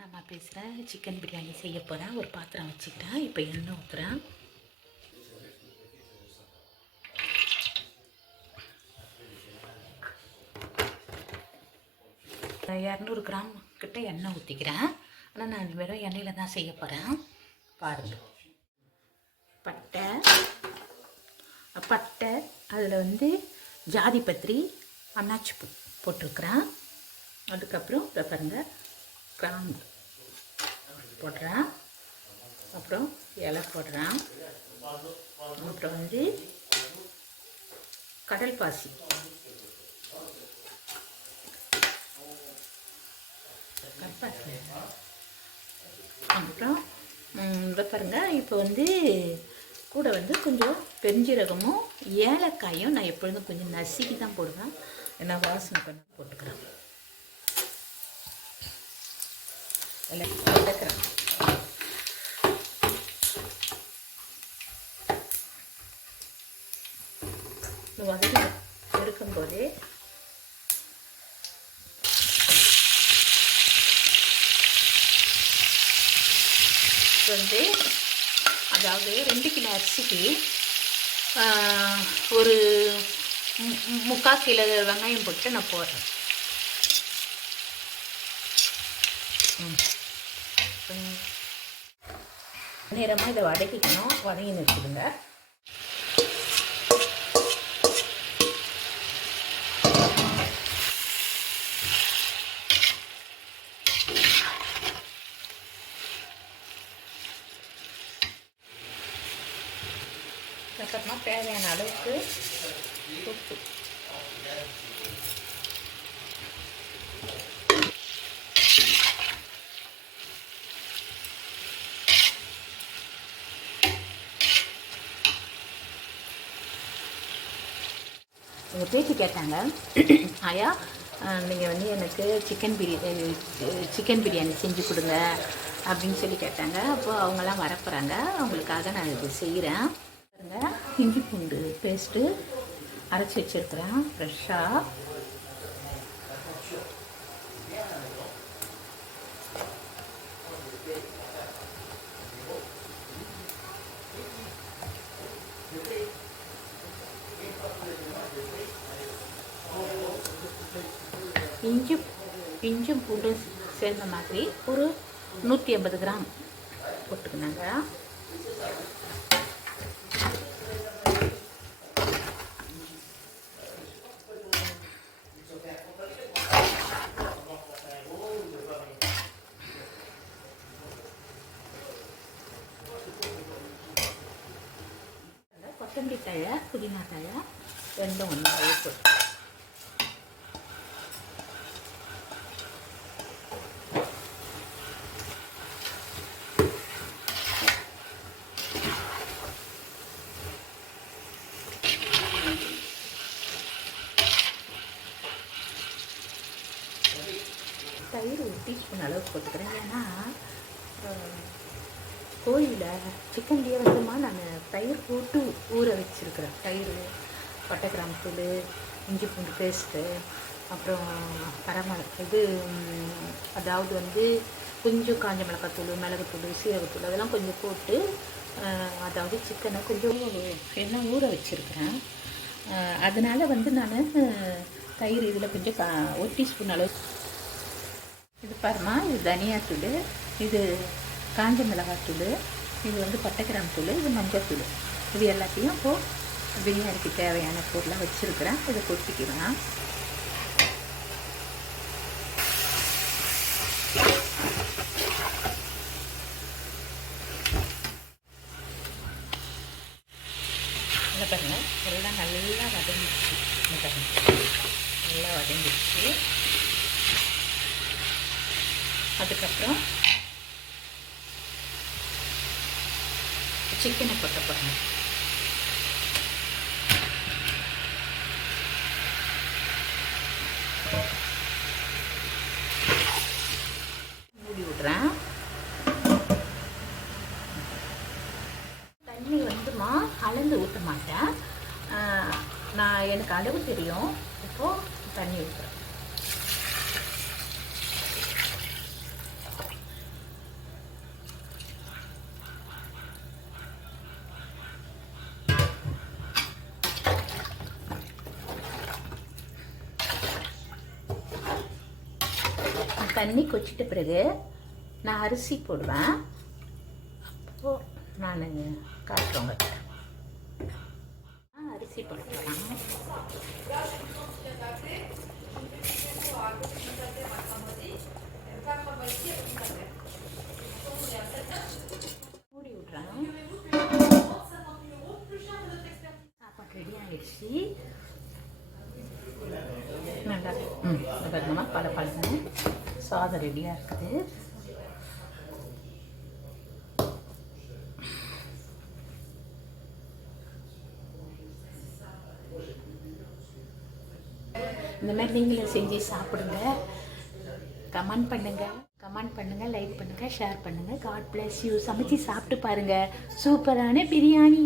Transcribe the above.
நான் பேசுகிறேன். சிக்கன் பிரியாணி செய்ய போகிறேன். ஒரு பாத்திரம் வச்சுக்கிட்டேன். இப்போ எண்ணெய் ஊற்றுறேன். இரநூறு கிராம் கிட்ட எண்ணெய் ஊற்றிக்கிறேன். ஆனால் நான் வெறும் எண்ணெயில் தான் செய்ய போகிறேன். பாருங்கள், பட்டை அதில் வந்து ஜாதி பத்திரி, அன்னாச்சி பூ போட்டிருக்கிறேன். அதுக்கப்புறம் இதை பாருங்கள், கிராம்பு போடுறேன். அப்புறம் இலை போடுறேன். அப்புறம் வந்து கடல் பாசி, அப்புறம் இதை பாருங்கள். இப்போ வந்து கூட வந்து கொஞ்சம் பெருஞ்சீரகமும் ஏலக்காயும் நான் எப்பொழுதும் கொஞ்சம் நசுக்கி தான் போடுவேன். ஏன்னா வாசனை பண்ணி போட்டுக்கிறேன். வதக்கிறேன். வதக்கி இருக்கும்போதே வந்து அதாவது 2 கிலோ அரிசிக்கு ஒரு 3/4 கிலோ வெங்காயம் போட்டு நான் போடுறேன். நேரமாக இதை வதக்கிக்கணும். வதங்கி நிறுத்துடுங்க. அப்புறமா தேவையான அளவுக்கு உப்பு, எங்கள் பேச்சு கேட்டாங்க, ஆயா நீங்கள் வந்து எனக்கு சிக்கன் பிரியாணி செஞ்சு கொடுங்க அப்படின்னு சொல்லி கேட்டாங்க. அப்போது அவங்கெல்லாம் வரப்போகிறாங்க. அவங்களுக்காக நான் இது செய்கிறேன். இஞ்சி பூண்டு பேஸ்ட்டு அரைச்சி வச்சுருக்கிறேன் ஃப்ரெஷ்ஷாக. இஞ்சும் பூண்டு சேர்ந்த மாதிரி ஒரு 180 கிராம் போட்டுக்கினாங்க. கொத்தமல்லி தழை, புதினா தழை ரெண்டும் ஒன்றாவே போட்டு தயிர் 1 டீஸ்பூன் அளவுக்கு போட்டுக்கிறேன். ஏன்னா கோழியில் சிக்கன்லேயே வந்துமா நான் தயிர் போட்டு ஊற வச்சுருக்கிறேன். தயிர், பட்டை கிராம்பு தூள், இஞ்சி பூண்டு பேஸ்ட்டு, அப்புறம் அதாவது வந்து கொஞ்சம் காஞ்ச மிளகாத்தூள், மிளகுத்தூள், சீரகத்தூள் அதெல்லாம் கொஞ்சம் போட்டு அதாவது சிக்கனை கொஞ்சம் எண்ணெய் ஊற வச்சுருக்கிறேன். அதனால் வந்து நான் தயிர் இதில் கொஞ்சம் 1 டீஸ்பூன் அளவு. இது பாருமா, இது தனியாத்தூள், இது காஞ்ச மிளகாத்தூள், இது வந்து பட்டை கிராம்பு தூள், இது மஞ்சள் தூள். இது எல்லாத்தையும் இப்போது பிரியாணிக்கு தேவையான பொருளாக வச்சுருக்கிறேன். இதை கொட்டிக்கிறேன். இல்லை பாருங்கள், எல்லாம் நல்லா வதங்கிடுச்சு. நல்லா வதங்கிடுச்சு. அதுக்கப்புறம் சிக்கனை போட்ட போகிறேன். மூடி விடுறேன். தண்ணி வந்துமா அளந்து ஊற்ற மாட்டேன். எனக்கு அளவு தெரியும். இப்போது தண்ணி ஊற்றுறேன். தண்ணி கொச்சிட்ட பிறகு நான் அரிசி போடுவேன். அப்போது நான் காட்டுறோங்க. அரிசி போட்டுக்கலாம். மூடி விட்றேன். சாப்பாடு ரெடி ஆகிடுச்சு. நல்லா பாருங்கம்மா, பல சாதம் ரெடியாக இருக்குது. இந்த மாதிரி நீங்களும் செஞ்சு சாப்பிடுங்க. கமெண்ட் பண்ணுங்கள், லைக் பண்ணுங்கள், ஷேர் பண்ணுங்கள். God bless you. சமைச்சு சாப்பிட்டு பாருங்கள். சூப்பரான பிரியாணி.